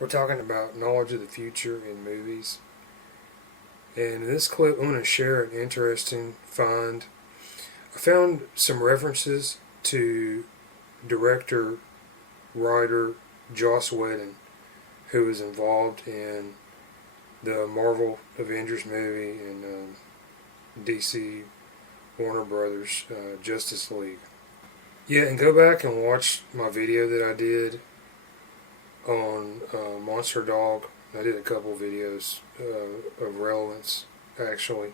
We're talking about knowledge of the future in movies. And in this clip, I'm going to share an interesting find. I found some references to director, writer Joss Whedon, who was involved in the Marvel Avengers movie and DC Warner Brothers Justice League. Yeah, and go back and watch my video that I did on Monster Dog. I did a couple videos of relevance, actually.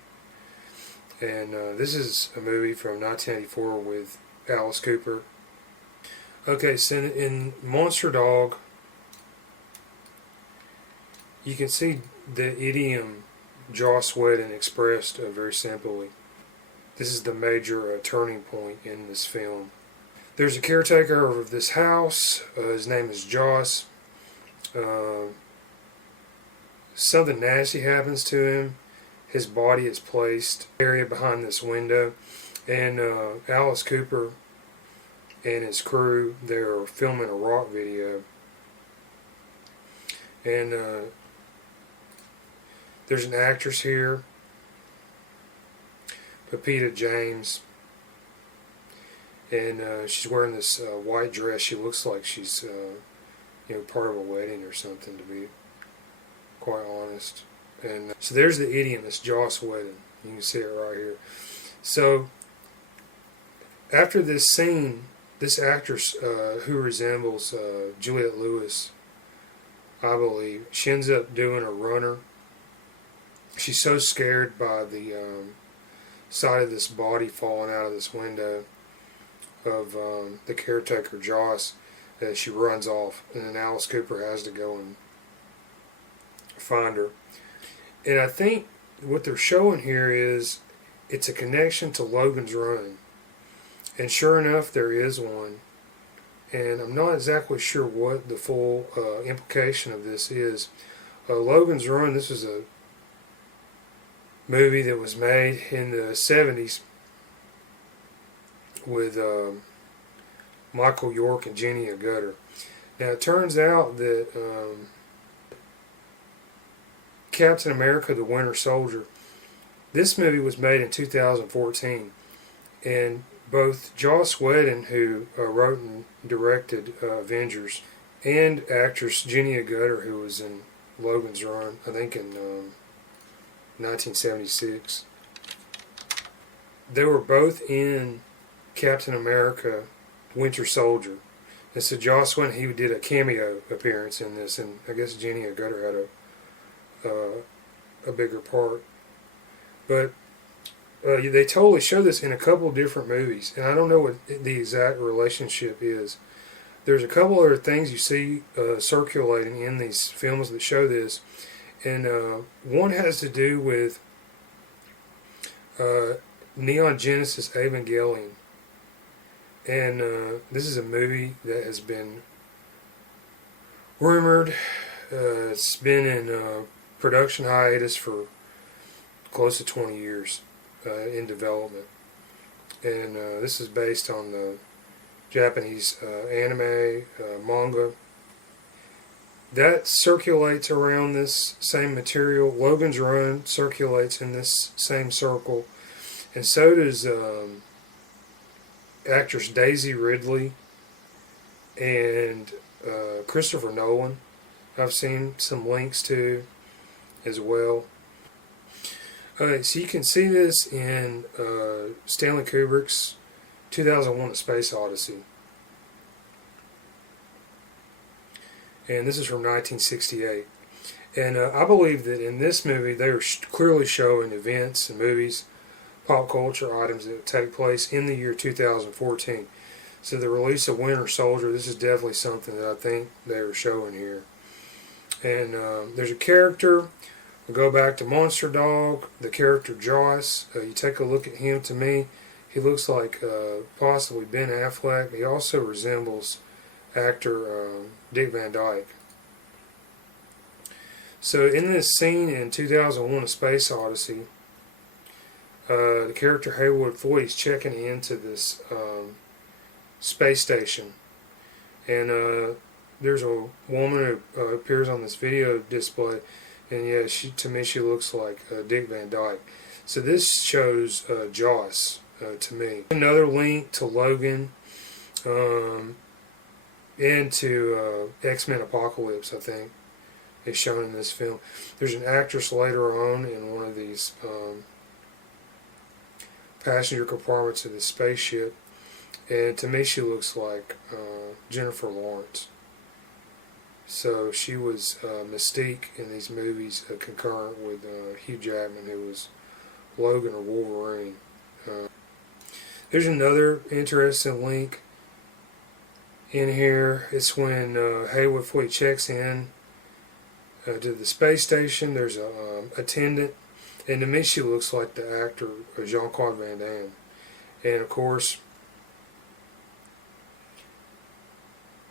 And this is a movie from 1984 with Alice Cooper. Okay, so in Monster Dog, you can see the idiom Joss Whedon expressed very simply. This is the major turning point in this film. There's a caretaker of this house. His name is Joss. Something nasty happens to him. His body is placed area behind this window, and Alice Cooper and his crew, they're filming a rock video, and there's an actress here, Pepita James, and she's wearing this white dress. She looks like she's part of a wedding or something, to be quite honest. And so there's the idiom. It's Joss Whedon. You can see it right here. So after this scene, this actress who resembles Juliette Lewis, I believe, she ends up doing a runner. She's so scared by the sight of this body falling out of this window of the caretaker Joss that she runs off, and then Alice Cooper has to go and find her. And I think what they're showing here is it's a connection to Logan's Run. And sure enough, there is one. And I'm not exactly sure what the full implication of this is. Logan's Run, this is a movie that was made in the 70s with Michael York and Jenny Agutter. Now it turns out that Captain America the Winter Soldier, this movie was made in 2014, and both Joss Whedon, who wrote and directed Avengers, and actress Jenny Agutter, who was in Logan's Run, I think in 1976, they were both in Captain America Winter Soldier. And so Joss Whedon, he did a cameo appearance in this, and I guess Jenny Agutter had a bigger part. But they totally show this in a couple different movies, and I don't know what the exact relationship is. There's a couple other things you see circulating in these films that show this, and one has to do with Neon Genesis Evangelion. And this is a movie that has been rumored. It's been in production hiatus for close to 20 years in development. And this is based on the Japanese anime, manga. That circulates around this same material. Logan's Run circulates in this same circle. And so does actress Daisy Ridley and Christopher Nolan. I've seen some links to as well. Alright, so you can see this in Stanley Kubrick's 2001: A Space Odyssey. And this is from 1968. And I believe that in this movie they are clearly showing events and movies, pop culture items that take place in the year 2014. So the release of Winter Soldier, this is definitely something that I think they are showing here. And there's a character. We'll go back to Monster Dog, the character Joss. You take a look at him. To me, he looks like possibly Ben Affleck. He also resembles actor Dick Van Dyke. So in this scene in 2001: A Space Odyssey, the character Haywood Floyd is checking into this space station, and there's a woman who appears on this video display, and yeah, to me she looks like Dick Van Dyke. So this shows Joss to me. Another link to Logan and to X-Men Apocalypse, I think, is shown in this film. There's an actress later on in one of these passenger compartments of the spaceship, and to me she looks like Jennifer Lawrence. So she was Mystique in these movies, concurrent with Hugh Jackman, who was Logan or Wolverine. There's another interesting link in here. It's when Haywood Fleet checks in to the space station. There's a attendant, and to me she looks like the actor Jean-Claude Van Damme. And of course,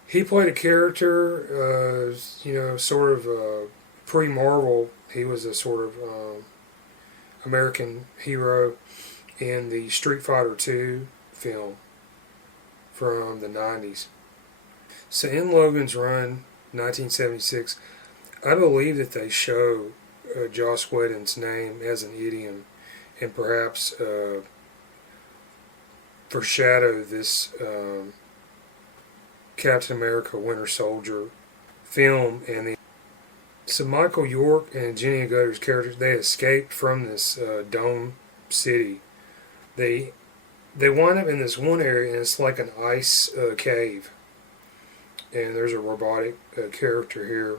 he played a character, sort of pre-Marvel. He was a sort of American hero in the Street Fighter II film from the 90s. So in Logan's Run, 1976, I believe that they show Joss Whedon's name as an idiom, and perhaps foreshadow this Captain America Winter Soldier film. And so Michael York and Jenny Agutter's characters, they escaped from this dome city. They wind up in this one area, and it's like an ice cave. And there's a robotic character here.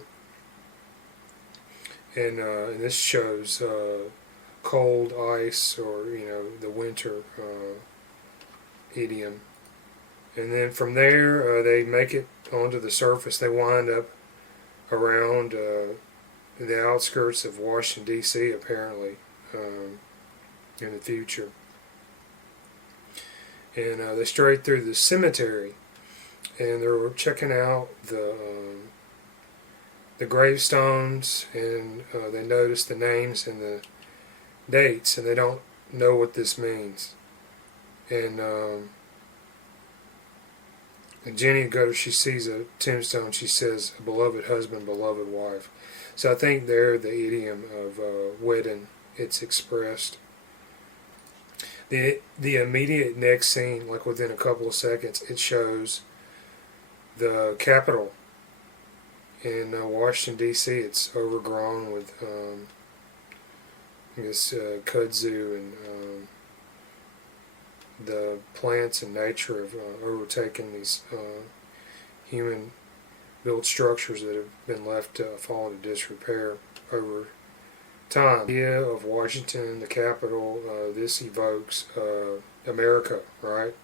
And this shows cold ice, or the winter idiom. And then from there, they make it onto the surface. They wind up around the outskirts of Washington D.C. apparently in the future. And they strayed through the cemetery, and they were checking out the gravestones, and they noticed the names and the dates, and they don't know what this means. And Jenny Agutter, she sees a tombstone. She says, "Beloved husband, beloved wife." So I think there, the idiom of Whedon, it's expressed. The immediate next scene, like within a couple of seconds, it shows the Capitol in Washington D.C. It's overgrown with this kudzu, and the plants and nature have overtaken these human-built structures that have been left to fall into disrepair over time. The idea of Washington, the Capitol, this evokes America, right?